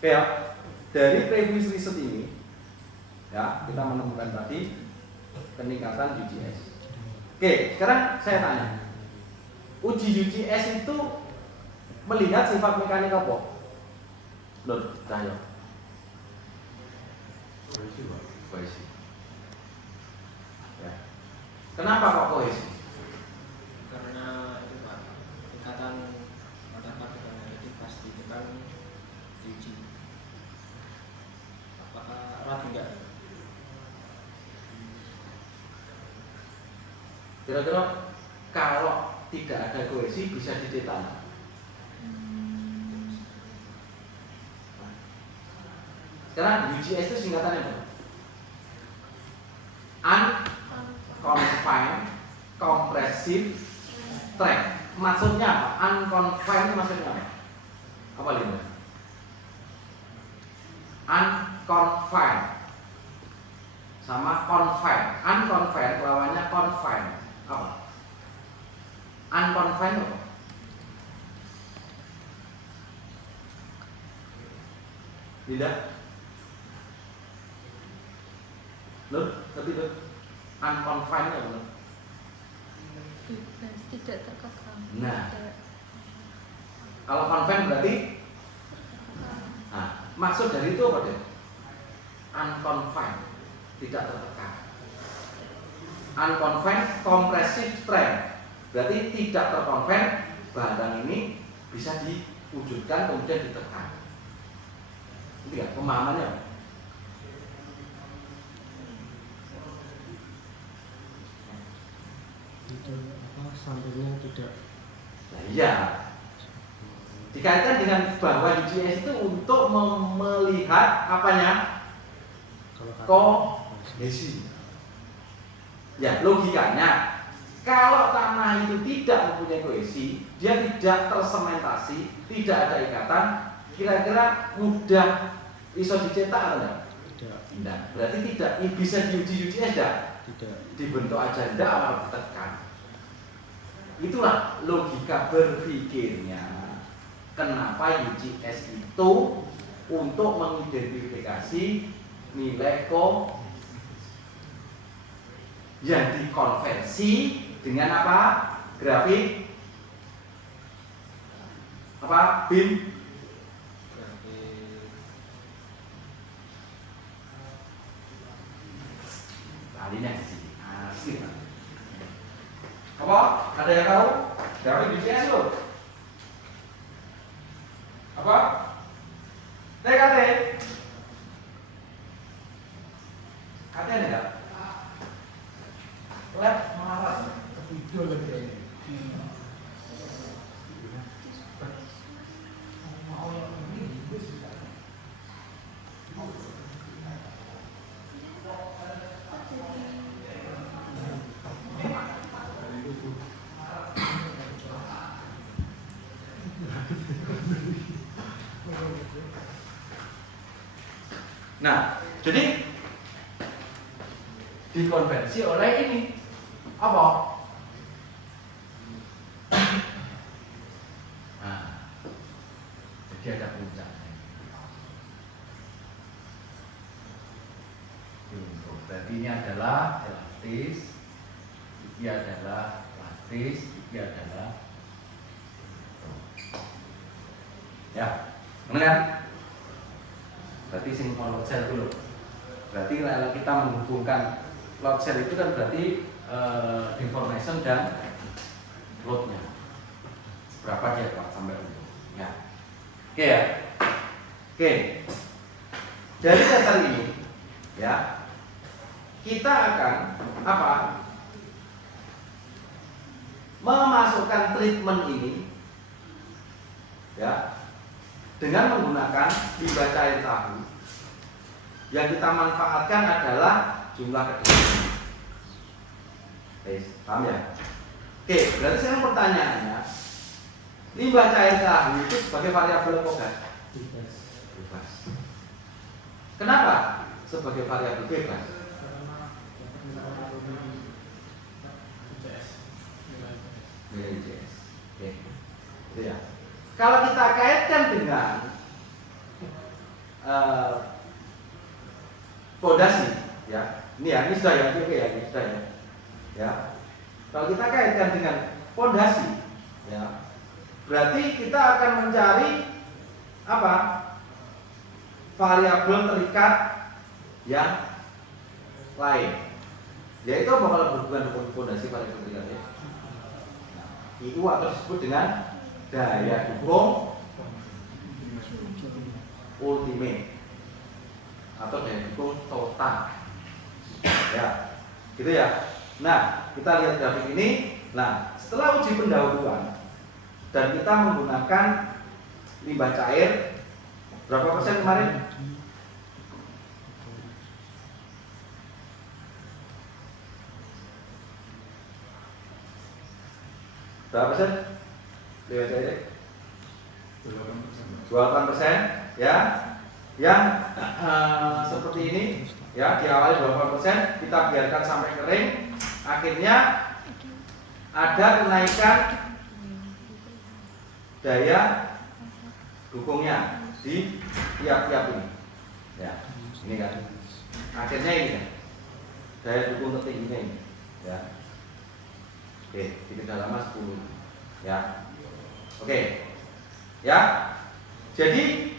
Oke ya, dari previous riset ini ya kita menemukan tadi peningkatan UGS. Oke, sekarang saya tanya, uji UGS itu melihat sifat mekanik apa? Lur, Cahyo. Kohesi. Ya. Kenapa kok kohesi? Karena itu Pak, ikatan pada partikel itu pasti ditekan diuji. Apakah erat enggak? Kira-kira kalau tidak ada kohesi bisa dicetak. Sekarang UGS itu singkatannya apa? Unconfined compressive strength. Maksudnya apa? Unconfined maksudnya apa? Apa Linda? Unconfined sama confined. Unconfined lawannya confined. Apa? Unconfined apa? Tidak. Loh, tapi itu unconfined apa? Bebas, tidak terkekang. Nah. Tidak. Kalau confined berarti maksud dari itu apa deh? Unconfined, tidak tertekan. Unconfined compressive strength berarti tidak terkonfine, barang ini bisa diwujudkan kemudian ditekan. Itu ya pemahamannya. Itu apa sampelnya tidak. Nah, iya. Dikaitkan dengan bahwa UGS itu untuk melihat apanya? Kohesi. Ya, logikanya kalau tanah itu tidak mempunyai kohesi, dia tidak tersementasi, tidak ada ikatan, kira-kira mudah iso dicetak atau enggak? Tidak. Berarti tidak bisa diuji UGS enggak? Tidak. Dibentuk aja enggak atau ditekan. Itulah logika berpikirnya. Kenapa UGS itu untuk mengidentifikasi nilai yang dikonversi dengan apa? Grafik apa? BIM. Kalinya di sini. Asli. Apa? Ada yang tahu? Grafik UGS loh. Apa? TKT. Katanya enggak? Lab marah. Tidur lagi. Nah, jadi dikonversi oleh ini apa? Nah, jadi ada puncaknya. Berarti ini adalah elastis, ini adalah lattis, ini adalah ya, benar kan? Berarti sing load cell dulu. Berarti kalau kita menghubungkan load cell itu kan berarti deformation dan loadnya berapa dia Pak sampai untuk ya. Oke ya. Oke. Dari dasar ini ya kita akan apa? Memasukkan treatment ini ya dengan menggunakan limbah cair tahu. Yang kita manfaatkan adalah jumlah kecil. Paham ya? Oke, berarti sekarang pertanyaannya, limbah cair tahu itu sebagai variabel apa enggak? Bebas. Kenapa sebagai variabel bebas? Nilai UGS. Oke. Itu ya. Kalau kita kaitkan dengan pondasi, ya. Ini sudah ya, oke ya, ini sudah ya. Ya. Kalau kita kaitkan dengan pondasi, ya, berarti kita akan mencari apa? Variabel terikat yang lain. Yaitu apa kalau berhubungan dengan pondasi variabel terikatnya? Itu atau disebut dengan daya dukung ultimate atau daya dukung total. Ya, gitu ya. Nah, kita lihat grafik ini. Nah, setelah uji pendahuluan dan kita menggunakan limbah cair, berapa persen kemarin? Berapa persen? Limbah cair? 28%, ya. Yang seperti ini, ya, diawali 28%, kita biarkan sampai kering. Akhirnya ada kenaikan daya dukungnya di tiap-tiap ini, ya. Ini kan, akhirnya ini kan, daya dukung tertingginya ini, ya. Oke, di kedalaman 10, ya. Oke, ya. Jadi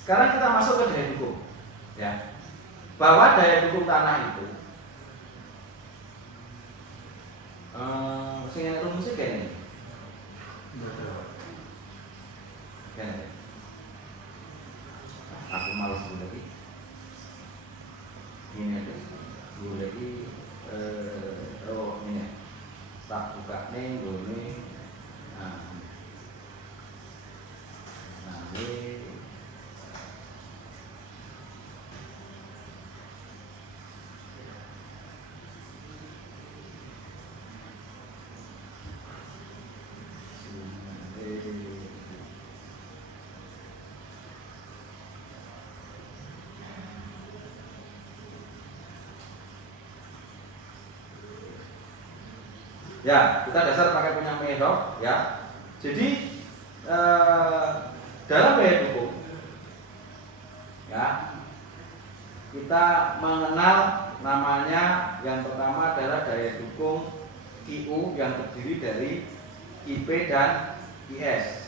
sekarang kita masuk ke daya dukung, ya. Bahwa daya dukung tanah itu sehingga rumusnya kayak ini. Aku malas dulu lagi. Ini aja dulu lagi. Ini tak buka nih dulu nih. Nah ini ya, kita dasar pakai punya Madoff, ya. Jadi dalam daya dukung, ya, kita mengenal namanya yang pertama adalah daya dukung QU yang terdiri dari IP dan IS.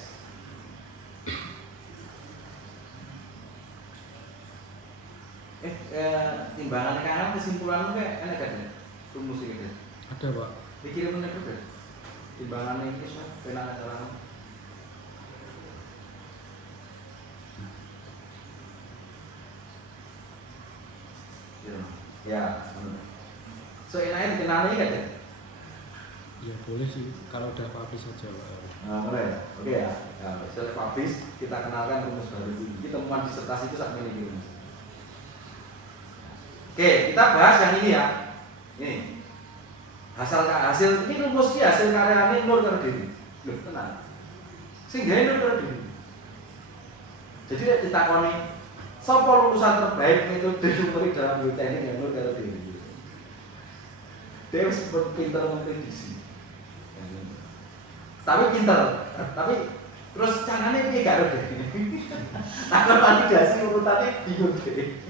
Timbangan kan kesimpulanmu kayak enak kan? Rumus gitu. Ada, Pak. Dikirim menek udah. Timbangan ini semua penang acara. Ya. So enaknya dikenali kan ya? Ya boleh sih, kalau udah publish saja, Pak. Nah, boleh. Oke ya. Nah, setelah publish kita kenalkan rumus baru ini. Temuan disertasi itu saat ini. Oke, kita bahas yang ini ya. Ini hasil ini rumusnya hasil karyanya nur karo diri. Loh, tenang. Sing gawe nur karo diri. Jadi nek ditakoni sapa lulusan terbaik metode numerik dalam bioteknik yang nur karo diri. Dia wis pinter memprediksi. Tapi pinter, tapi terus caranya piye gak ada. Nah, kalau validasi urutannya bingung deh.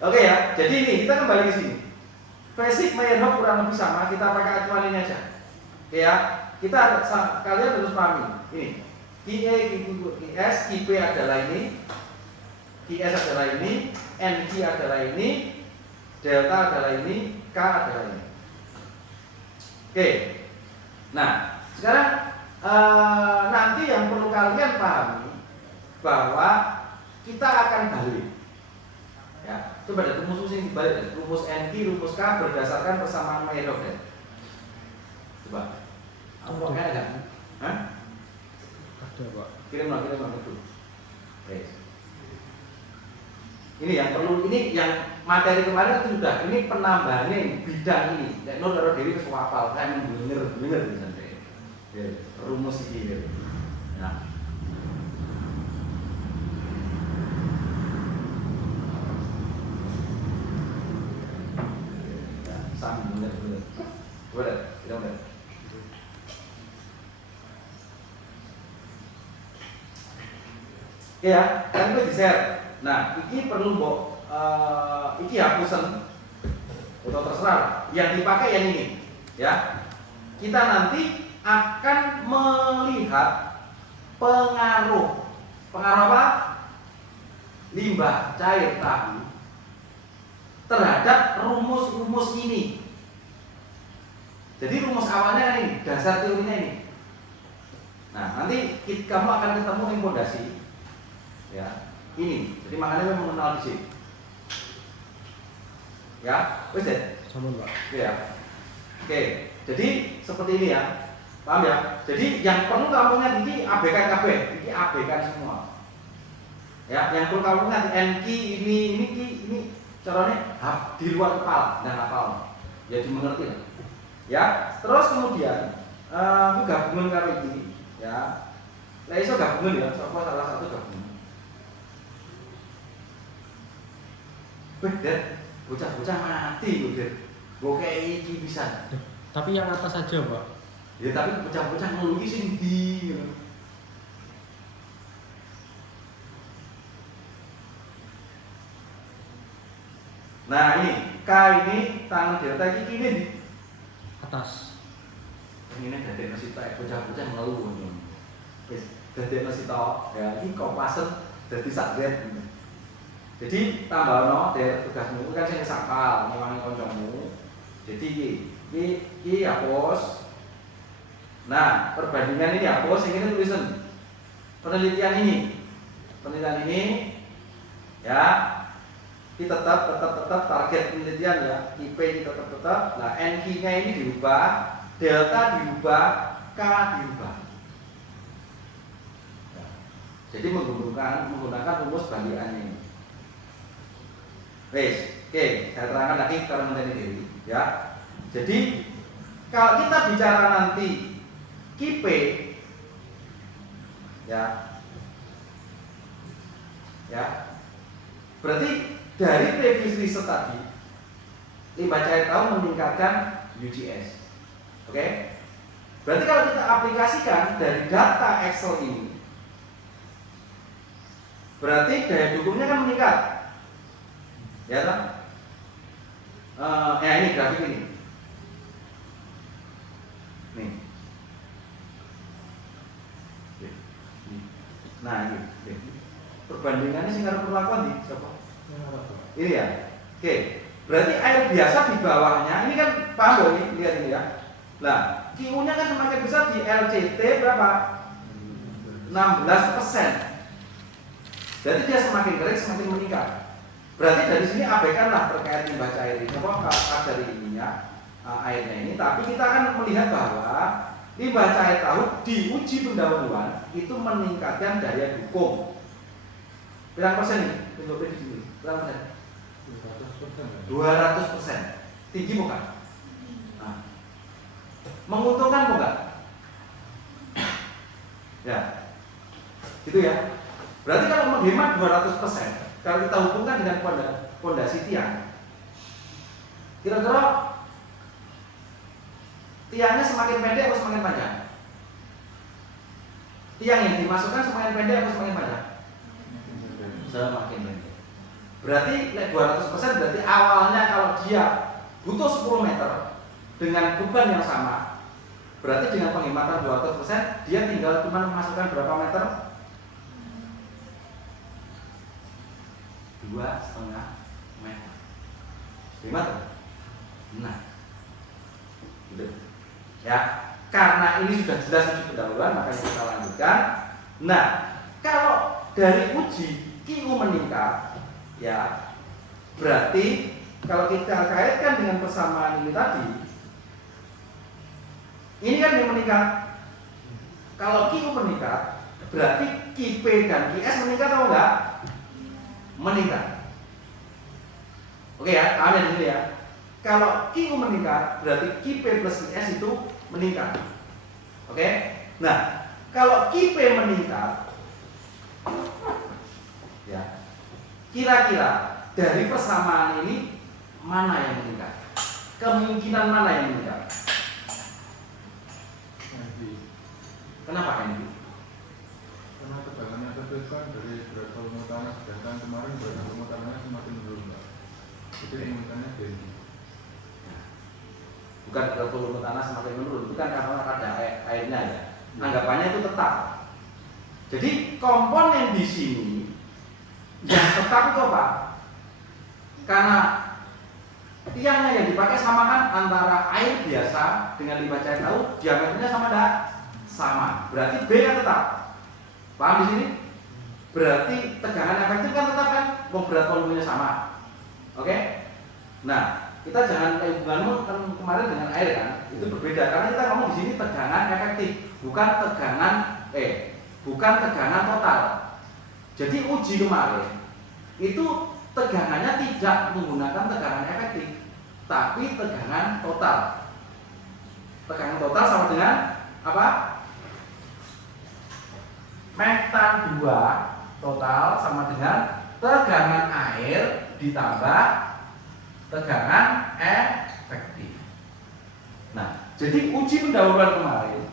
Oke ya, jadi ini kita kembali ke sini. Basic Meyerhoff kurang lebih sama, kita pakai acuan ini aja. Oke ya, kita kalian harus pahami. Ini QE, QS, IP adalah ini, QS adalah ini, NQ adalah ini, delta adalah ini, K adalah ini. Oke. Nah, sekarang nanti yang perlu kalian pahami bahwa kita akan balik. Ya, coba ada rumus yang dibalik, rumus NQ, rumus K berdasarkan persamaan Meyerhoff ya. Coba. Apa kayak ada? Hah? Ada, Pak. Kirim itu. Oke. Ini yang perlu, ini yang materi kemarin itu sudah, ini penambahannya bidang ini. Nek nur karo dhewe wis hafal, kayak bener di sana. Ya, rumus iki. Ya. Sambung bener. Boleh, kita mulai. Ya, kan gue di-share. Nah, ini perlu mbok iki hapusen atau terserah. Yang dipakai yang ini, ya. Kita nanti akan melihat pengaruh apa? Limbah cair tahu terhadap rumus-rumus ini. Jadi rumus awalnya kan ini, dasar teorinya ini. Nah, nanti kamu akan ketemu yang pondasi. Ya, ini. Jadi makanya memang mengenal di sini. Ya, wis deh. Sama Pak. Ya. Oke, jadi seperti ini ya. Paham ya? Jadi yang perlu kamu ingat ini abaikan kabeh, ini abaikan semua. Ya, yang perlu kamu ingat NQ ini caranya di luar kepala dan hafal. Jadi mengerti lah. Ya, terus kemudian aku gabungan karo iki, ya. Lah iso gabungan ya, sapa salah satu gabungan. Bedet, bocah-bocah mati bedet. Gue kayak iki bisa. Tapi yang atas saja Pak. Ya tapi bocah-bocah ngeluki sing ndi ngono. Nah ini K ini tangan delta iki ini di Atas. ini dadekno sitok bocah-bocah ngeluh ngono. Wis dadekno sitok ya iki kok pasen dadi sak grade. Jadi tambahno dari tugasmu kan sing sakal ngewangi kancamu. Jadi iki hapus. Nah, perbandingan ini hapus, yang ini tulisan penelitian ini ya kita tetap target penelitian ya, IP ini tetap. Nah, NQ-nya ini dirubah, delta dirubah, K dirubah. Ya. Jadi menggunakan rumus balikan ini. Oke, saya terangkan lagi cara menjadi diri ya. Jadi kalau kita bicara nanti KIP ya berarti dari previous riset tadi limbah cair tahu meningkatkan UGS. Oke? Berarti kalau kita aplikasikan dari data Excel ini berarti daya dukungnya kan meningkat. Ya kan? Ya ini grafik ini. Nih. Nah ini. Perbandingannya sing karo perlakuan di siapa? Ini ya. Oke. Berarti air biasa di bawahnya ini kan paham ini lihat ini ya. Nah, QU-nya kan semakin besar di LCT berapa? 16%. Jadi dia semakin kering semakin meningkat. Berarti dari sini abaikanlah terkait limbah cair ini apa dari ininya airnya ini. Tapi kita akan melihat bahwa limbah cair tahu diuji pendahuluan itu meningkatkan daya dukung. Berapa persen nih? Untuk di sini. Berapa persen? 200%. Tinggi bukan? Nah. Menguntungkan bukan? Ya. Gitu ya. Berarti kalau menghemat 200%, kalau kita hubungkan dengan pondasi tiang, kira-kira tiangnya semakin pendek atau semakin panjang? Tiang yang dimasukkan semakin pendek atau semakin panjang? Semakin pendek. Berarti 200% berarti awalnya kalau dia butuh 10 meter dengan beban yang sama, berarti dengan penghematan 200% dia tinggal cuma memasukkan berapa meter? 2,5 meter. Gimana? Nah, gitu. Ya, karena ini sudah jelas uji pendahuluan, makanya kita lanjutkan. Nah, kalau dari uji QU meningkat, ya berarti kalau kita kaitkan dengan persamaan ini tadi, ini kan yang meningkat. Kalau QU meningkat, berarti QP dan QS meningkat atau enggak? Meningkat. Oke ya, ada di sini ya. Kalau QU meningkat, berarti QP plus QS itu meningkat. Oke? Nah, kalau QP meningkat, ya, kira-kira dari persamaan ini mana yang meningkat? Kemungkinan mana yang meningkat? Kenapa ini? Karena tegangannya ke kan dari berat volume tanah, sedangkan kemarin berat volume tanahnya semakin menurun Pak. Jadi inginkannya dari Bukan berat volume tanah semakin menurun, itu kan karena ada airnya ya. Anggapannya itu tetap. Jadi komponen di sini yang tetap itu apa? Karena tiangnya yang dipakai sama kan antara air biasa dengan limbah cair laut, diameternya sama enggak? Sama. Berarti B kan tetap. Paham di sini? Berarti tegangan efektif kan tetap kan? Berat volumenya sama. Oke? Nah, kita jangan hubunganmu kan kemarin dengan air kan? Itu berbeda karena kita ngomong di sini tegangan efektif, bukan tegangan total. Jadi uji kemarin itu tegangannya tidak menggunakan tegangan efektif, tapi tegangan total. Tegangan total sama dengan apa? Metan 2 total sama dengan tegangan air ditambah tegangan efektif. Nah, jadi uji pendahuluan kemarin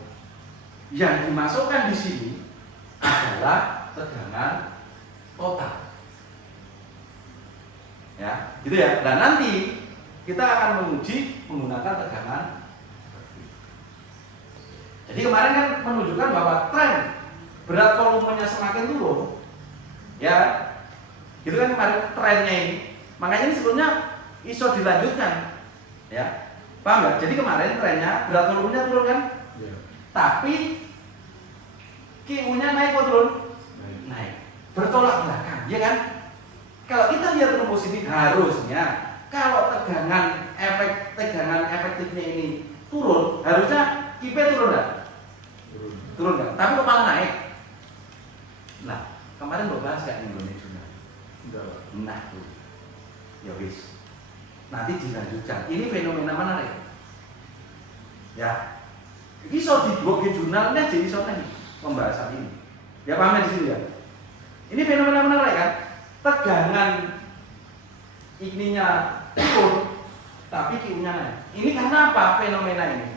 yang dimasukkan di sini adalah tegangan total. Ya, gitu ya. Dan nanti kita akan menguji menggunakan tegangan efektif. Jadi kemarin kan menunjukkan bahwa tren berat volumenya semakin turun. Ya. Gitu kan kemarin trennya ini. Makanya ini sebetulnya iso dilanjutkan. Ya. Paham nggak? Jadi kemarin trennya berat volumenya turun kan? ya. Tapi QU-nya naik atau turun? Naik. Bertolak belakang, ya kan? Kalau kita lihat rumus ini harusnya kalau tegangan efektifnya ini turun, harusnya QP turun nggak? Turun nggak? Tapi kok malah naik? Nah, kemarin gue bahas kayak Indonesia. Enggak Pak. Nah, tuh. Ya wis. Nanti dilanjutkan. Ini fenomena menarik. Ya. Ini so di blog jurnal ini jadi so nih pembahasan ini. Ya paham di sini ya. Ini fenomena menarik kan? Tegangan ininya turun, tapi QU-nya naik. Ini karena apa fenomena ini?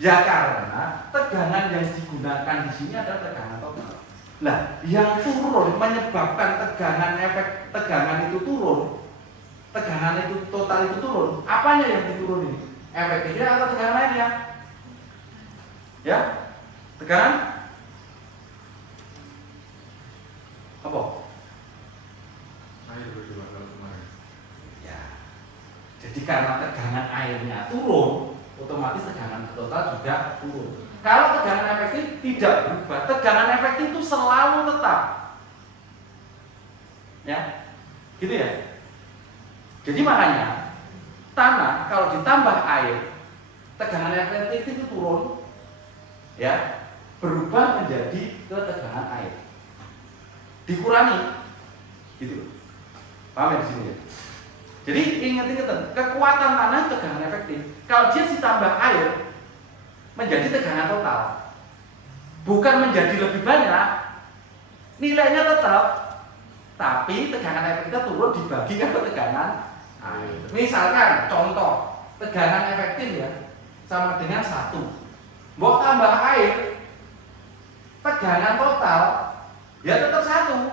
Ya karena tegangan yang digunakan di sini adalah tegangan total. Nah, yang turun menyebabkan tegangan itu turun, tegangan itu total itu turun. Apanya yang diturunin? Efektifnya atau tegangan lainnya? Ya, tegangan apa? Air berdua kalau kemarin. Ya, jadi karena tegangan airnya turun, otomatis tegangan total juga turun. Kalau tegangan efektif tidak berubah, tegangan efektif itu selalu tetap. Ya, gitu ya. Jadi makanya tanah kalau ditambah air, tegangan efektif itu turun, ya, berubah menjadi ketegangan air. Dikurangi, gitu. Paham ya di sini ya? Jadi ingat-ingat, kekuatan tanah tegangan efektif. Kalau dia ditambah air, menjadi tegangan total, bukan menjadi lebih banyak, nilainya tetap, tapi tegangan efektifnya turun dibagi ke tegangan air. Misalkan contoh tegangan efektif ya sama dengan 1, mau tambah air, tegangan total ya tetap 1,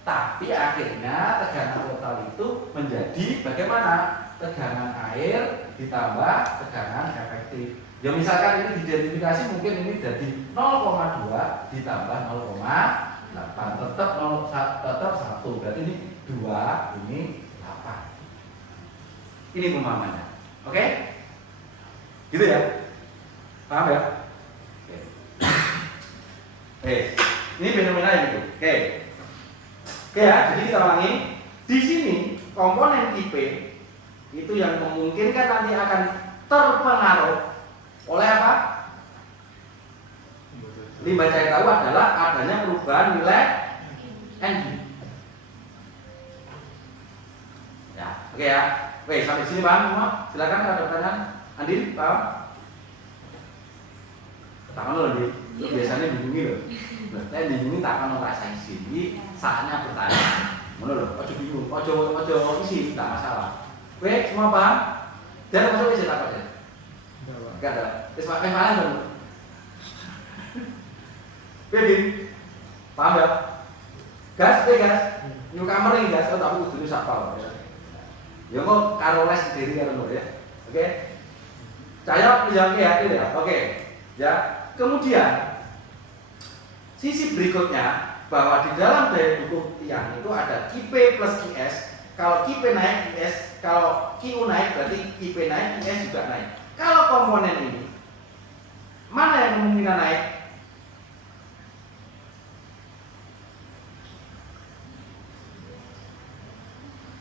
tapi akhirnya tegangan total itu menjadi bagaimana? Tegangan air ditambah tegangan efektif. Ya misalkan ini diidentifikasi mungkin ini jadi 0,2 ditambah 0,8, tetap 1, berarti ini 2, ini 8. Ini pemahamannya. Oke? Gitu ya? Paham ya? Oke. Ini fenomena itu. Oke. Oke ya, jadi kita ulangi. Di sini komponen tipe itu yang memungkinkan nanti akan terpengaruh oleh apa? Limbah cair tahu adalah adanya perubahan nilai NG. Ya, oke ya. Oke, sampai sini paham semua? Silakan kalau ada pertanyaan. Andin, paham? Tangan lo Andin. Lo biasanya bingungi lo. Saya bingungi tak akan merasa sini. Saatnya bertanya. Mana lo? Ojo bingung. Ojo isi, tidak masalah. Oke, semua paham? Jangan masuk isi apa aja. Enggak ada. Terus malah dong. Bebin. Paham ya? Gas, gas. Newcomer ini gas, tapi kudune sapal ya. Ya kok karo les sendiri karo ya. Oke. Saya menjawab ya. Oke. Ya. Kemudian sisi berikutnya bahwa di dalam daya dukung tiang itu ada QP plus QS. Kalau QP naik, QS, kalau QU naik berarti QP naik, QS juga naik. Kalau komponen ini mana yang kemungkinan naik?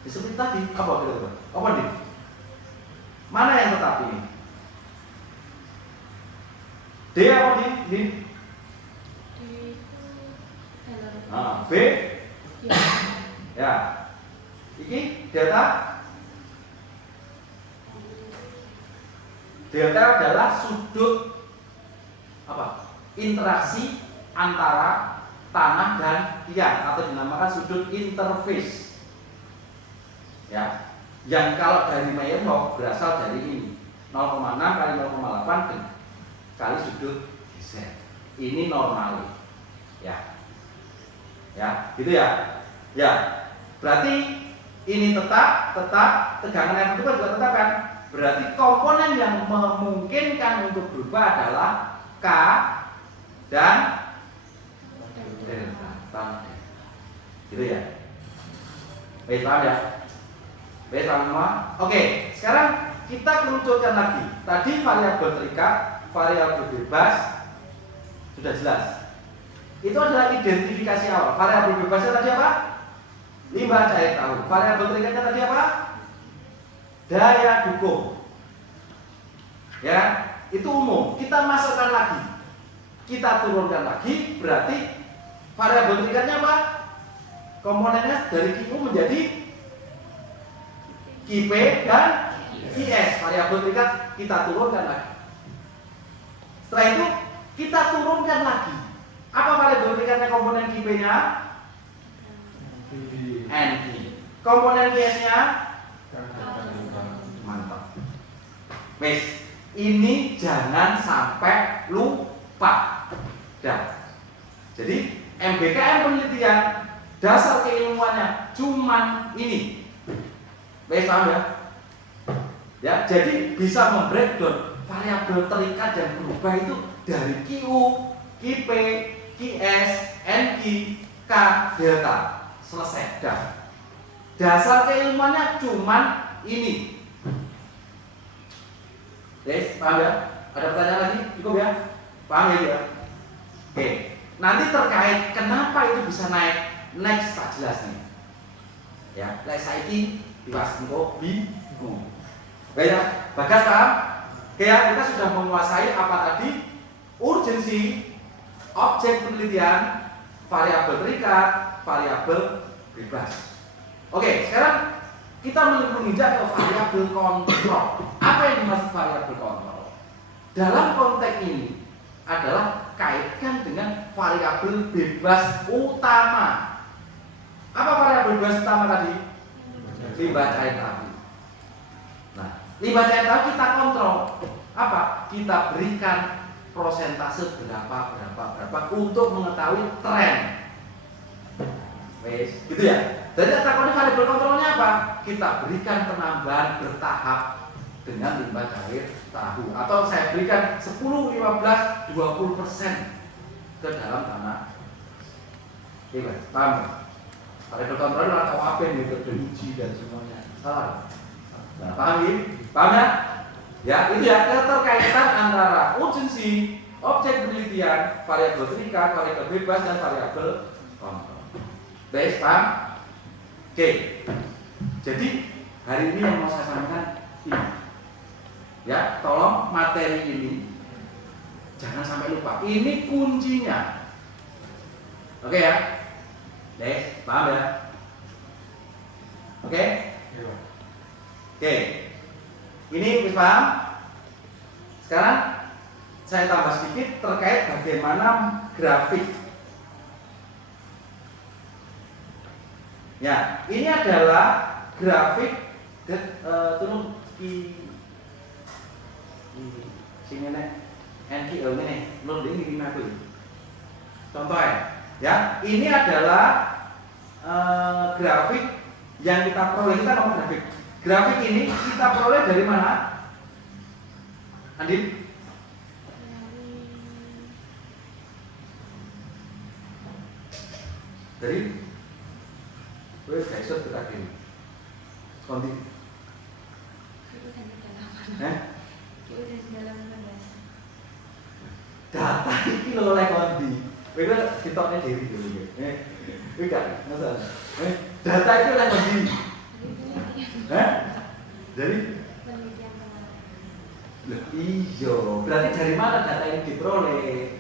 Disebut tadi apa kira-kira? Apa nih? Mana yang tetap ini? D apa D? D. B. Ya. Iki delta. Delta adalah sudut apa? Interaksi antara tanah dan tiang atau dinamakan sudut interface. Ya, yang kalau dari Meyerhof berasal dari ini 0,6 kali 0,8 kali sudut geser. Ini normal, ya, gitu ya. Ya, berarti ini tetap tegangan F itu kan juga tetap kan. Berarti komponen yang memungkinkan untuk berubah adalah K dan delta. Gitu ya. Baik, paham ya? Baik semua. Oke, sekarang kita kerucutkan lagi. Tadi variabel terikat, variabel bebas sudah jelas. Itu adalah identifikasi awal. Variabel bebasnya tadi apa? Limbah cair tahu. Variabel terikatnya tadi apa? Daya dukung. Ya, itu umum. Kita masukkan lagi. Kita turunkan lagi, berarti variabel terikatnya apa? Komponennya dari QU menjadi QP dan QS. Variabel terikat kita turunkan lagi. Setelah itu kita turunkan lagi. Apa variabel terikatnya komponen QP-nya? NQ. Komponen QS-nya? Mantap. Wes, ini jangan sampai lupa. Dah. Jadi MBKM penelitian dasar keilmuannya cuman ini. Baik, paham ya? Ya, jadi bisa membreakdown variabel terikat yang berubah itu dari QU, QP, QS, NQ, K, delta. Selesai, dah. Dasar keilmuannya cuman ini. Guys, paham ya? Ada pertanyaan lagi? Cukup ya? Paham ya? Oke. Nanti terkait kenapa itu bisa naik, next tak jelas nih. Ya, like saiki Diwas engko bingung. Baik ya, Bagas paham? Oke ya, kita sudah menguasai apa tadi? Urgensi, objek penelitian, variabel terikat, variabel bebas. Oke, sekarang kita menginjak ke variabel kontrol. Apa yang dimaksud variabel kontrol? Dalam konteks ini adalah kaitkan dengan variabel bebas utama. Apa variabel bebas utama tadi? Limbah cair tadi. Nah, limbah cair tadi kita kontrol. Apa? Kita berikan prosentase berapa untuk mengetahui tren. Wes, gitu ya. Jadi takutnya variabel kontrolnya apa? Kita berikan penambahan bertahap dengan limbah cair tahu, atau saya berikan 10, 15, 20% ke dalam tanah. Iya, paham? Variabel kontrol adalah KUHP metode uji dan semuanya. Salah. Nah, paham ya? Paham ya? Ya, itu ya keterkaitan antara urgensi, objek penelitian, variabel terikat, variabel bebas dan variabel kontrol. Baik, paham? Oke. Jadi hari ini yang mau saya sampaikan ini. Ya, tolong materi ini jangan sampai lupa. Ini kuncinya. Oke ya? Baik, paham ya? Oke? Oke. Ini bisa paham? Sekarang saya tambah sedikit terkait bagaimana grafik. Ya, ini adalah grafik turun di sini nih, NQ ini, loading ini aku. Contoh ya. Ya, ini adalah grafik yang kita peroleh. Kita ngomong grafik. Grafik ini kita peroleh dari mana? Andin? Dari guys, kita gini. Konti. Data ini lo oleh konti. Kowe ditokne dhewe dulu. Kowe gak masalah. Data itu oleh konti. Dari iya, berarti dari mana data ini diperoleh?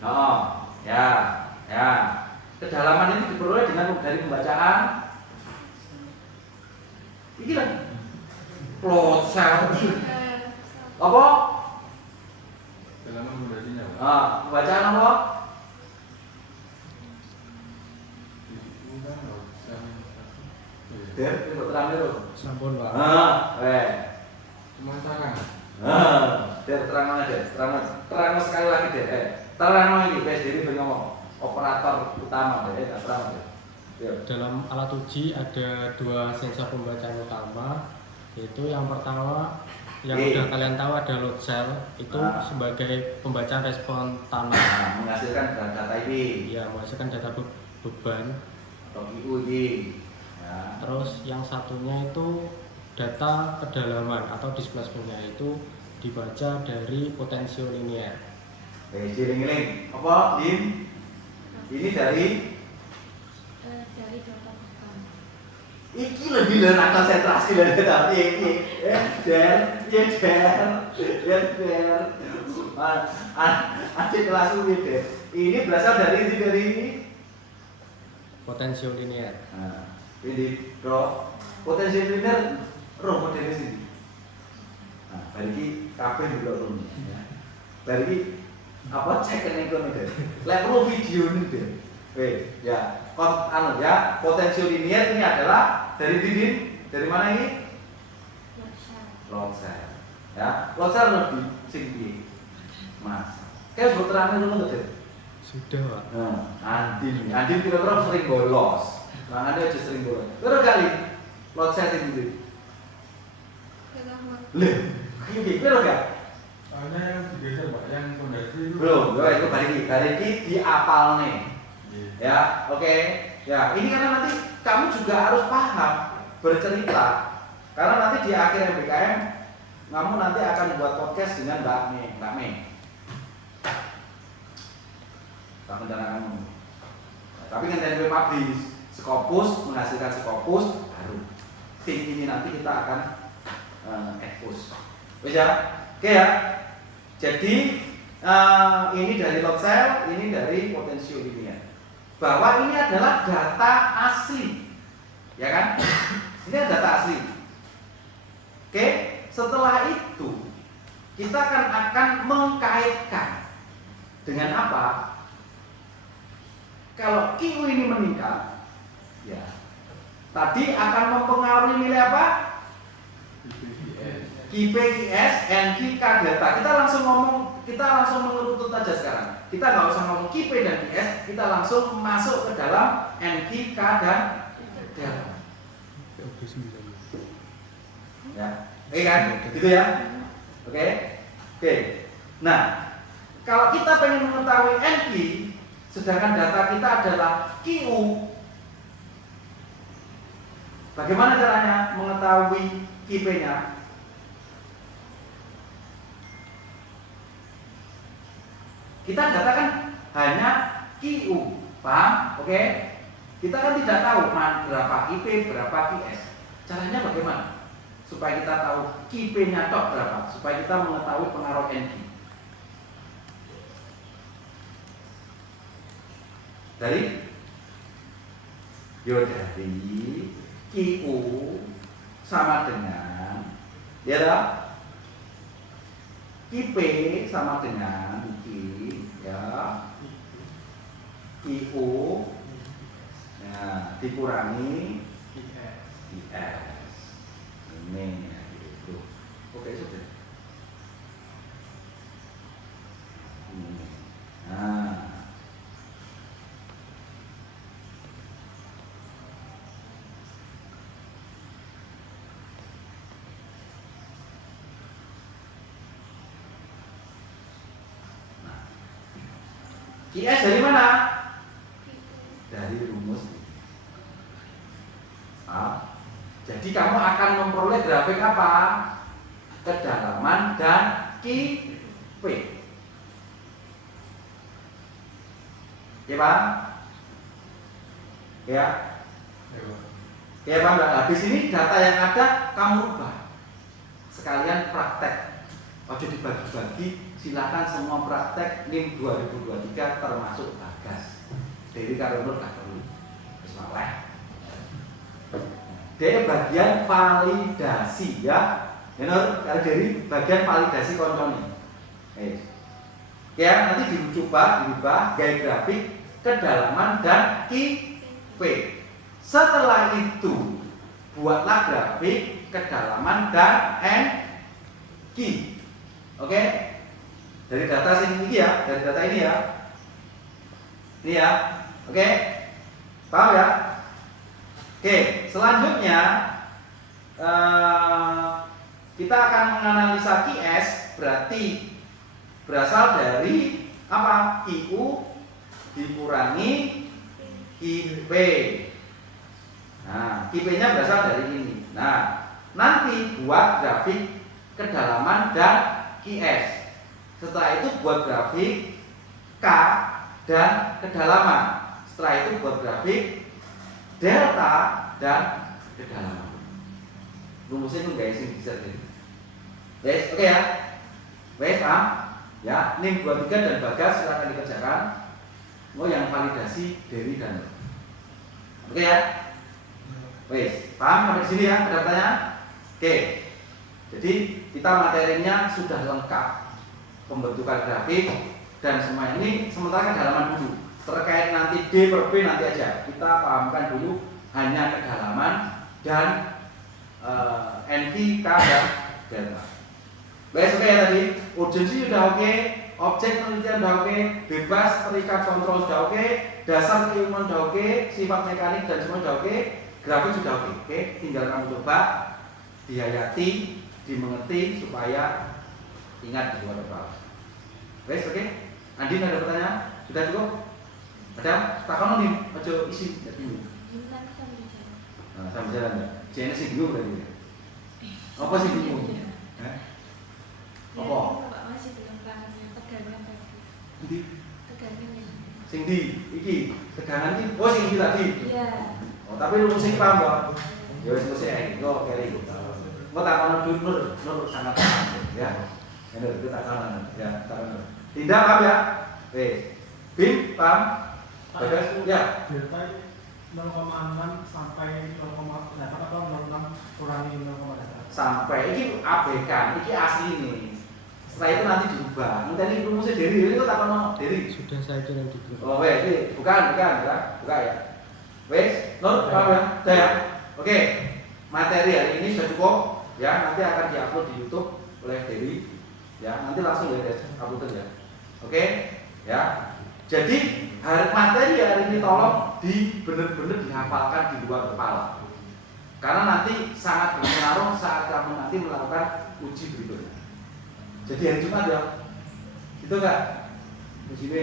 Oh, ya. Kedalaman ini diperoleh dengan dari pembacaan. Ini lah. Plot cell. Apa? Kedalaman pondasinya. Pembacaan apa? Der, itu terang dulu. Sampun Pak. Cuma sarang. Der terang mana der? Terang sekali lagi der. Terang lagi, PSDR ngomong. Operator utama der, terang der. Dalam alat uji ada dua sensor pembacaan utama, yaitu yang pertama yang udah kalian tahu ada load cell, itu sebagai pembacaan respon tanah, menghasilkan data ini. Ya, menghasilkan data beban atau IU ini. Ya. Terus yang satunya itu data kedalaman atau displacement-nya itu dibaca dari potensio linear. Giling-giling. Apa, Dim? Ini dari data beban. Iki lebih dari konsentrasi dari data ini. Der. Adik kelas ini der. Ini berasal dari Potensio linear. Nah, ini potensi linear roh modelnya sini. Nah, bagi kabeh juga roh. Bagi apa cek ekonomi deh. Lek perlu video ini deh. Ya, potensi linear ini adalah dari mana ini? Load cell. Ya, load cell lebih tinggi. Mas. Kayak buat terangin dulu deh. Sudah Pak. Andin kira-kira sering bolos. Makanya aja sering bolos. Berapa kali load cell tinggi? Lih, kira gak? Soalnya yang digeser Pak, yang pondasi itu. Belum, itu hari ini diapal nih. Ya, oke. Ya, ini karena nanti kamu juga harus paham bercerita. Karena nanti di akhir MBKM kamu nanti akan buat podcast dengan Mbak Mei. Kamu jangan kamu. Tapi kan dari publish Scopus menghasilkan Scopus baru. Tim ini nanti kita akan expose. Wes ya? Oke ya. Jadi ini dari load cell, ini dari potensio linear. Bahwa ini adalah data asli, ya kan? Ini adalah data asli. Oke, setelah itu kita akan mengkaitkan dengan apa? Kalau QU ini meningkat, ya, tadi akan mempengaruhi nilai apa? KPIS, NQ, K delta. Kita langsung mengurut aja sekarang. Kita nggak usah ngomong KP dan PS, kita langsung masuk ke dalam NQ, K dan delta. Ya, oke kan? Gitu ya. Oke. Nah, kalau kita pengen mengetahui NQ, sedangkan data kita adalah QU, bagaimana caranya mengetahui KP-nya? Kita datakan hanya QU, paham? Oke? Kita kan tidak tahu berapa IP, berapa QS. Caranya bagaimana? Supaya kita tahu QP-nya tok berapa, supaya kita mengetahui pengaruh NQ. Dari QU sama dengan QP sama dengan IU ya, dikurangi IS ini ya, gitu. Oke sudah QS dari mana? Dari rumus. Nah, jadi kamu akan memperoleh grafik apa? Kedalaman dan QP. Ya Pak? Ya? Ya Pak, habis ini data yang ada kamu ubah. Sekalian praktek. Ojo dibagi-bagi, silakan semua praktek NIM 2023 termasuk Bagas. Dari Karunur gak perlu. Bismillah. Dari bagian validasi ya. Benar, dari bagian validasi konconi. Ya, nanti dirubah gaya grafik, kedalaman dan QP. Setelah itu buatlah grafik, kedalaman dan NQ. Oke? Dari data ini ya, dari data ini ya. Ini ya. Oke? Paham ya? Oke, selanjutnya kita akan menganalisa QS, berarti berasal dari apa? QU dikurangi QP. Nah, QP-nya berasal dari ini. Nah, nanti buat grafik kedalaman dan QS. Setelah itu buat grafik K dan kedalaman. Setelah itu buat grafik delta dan kedalaman. Rumusnya itu guys yang bisa jadi. Guys, oke ya. Guys, paham? Ya, NIM 23 dan Bagas silakan dikerjakan. Oh, yang validasi Dewi dan oke ya. Wes, paham sampai sini ya? Ada pertanyaan? Oke. Jadi kita materinya sudah lengkap, pembentukan grafik dan semua ini. Sementara kedalaman dulu. Terkait nanti D per B nanti aja. Kita pahamkan dulu hanya kedalaman dan NP, K dan delta. Wes, oke ya tadi. Urgensi sudah oke, objek penelitian sudah oke, bebas terikat kontrol sudah oke, dasar keilmuan sudah oke, sifat mekanik dan semua sudah oke. Grafik sudah oke, tinggal kamu coba dihayati, dimengerti supaya ingat di luar kepala. Wes, oke? Andin ada pertanyaan? Sudah cukup? Ada? Tak kamu nih, aja isi dulu. Nah, sambil jalan ya. Jene sih bingung berarti. Apa sih bingung? Apa? Bapak masih belum paham yang tegangan tadi. Ndi? Tegangan yang. Sing ndi? Iki tegangan iki. Oh, sing iki tadi. Iya. Oh, tapi lu mesti paham kok. Ya wis mesti ae. Kok kere iku. Mau tak kono Nur sangat paham ya. Nur itu tak kono ya, tak kono. Tindak paham ya? Wes. Bim paham? Bagas ya. Delta 0,6 sampai 0,8 atau 0,6 kurangi 0,8 Sampai iki ABK, iki asli nih. Setelah itu nanti diubah. Nanti ini rumusnya dari itu tak kono dari. Sudah saya kirim di grup. Oh, wes, bukan ya. Wes, Nur paham ya? Sudah ya? Oke. Materi hari ini sudah cukup ya, nanti akan diupload di YouTube oleh Dewi. Ya, nanti langsung ya upload ya. Oke? Ya. Jadi materi hari ini tolong benar-benar dihafalkan di luar kepala. Karena nanti sangat berpengaruh saat kamu nanti melakukan uji berikutnya. Jadi hari Jumat ya. Itu enggak? Di sini.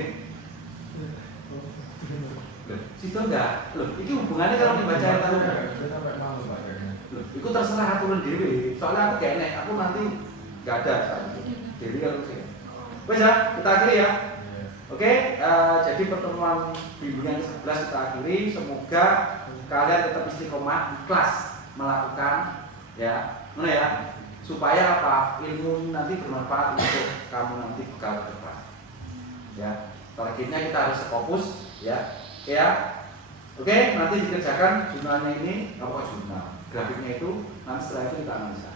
Situ enggak? Loh, ini hubungannya kalau dibaca yang tadi. Loh, itu terserah aturan dewi. Soalnya aku gak enek, aku nanti enggak ada. Dewi harus ya. Wes ya, kita akhiri ya. Oke, jadi pertemuan bimbingan ke-11 kita akhiri. Semoga kalian tetap istiqomah, ikhlas melakukan ya, mana ya, supaya apa? Ilmu ini nanti bermanfaat untuk kamu nanti bekal ke depan. Ya, targetnya kita harus fokus ya. Oke ya. Oke, nanti dikerjakan jurnalnya ini, apa jurnal? Grafiknya itu nanti setelah itu kita analisa.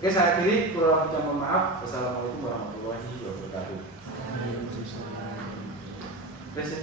Oke, saya akhiri, kurang lebih mohon maaf. Wassalamualaikum warahmatullahi wabarakatuh. Waalaikumsalam. Terus ya.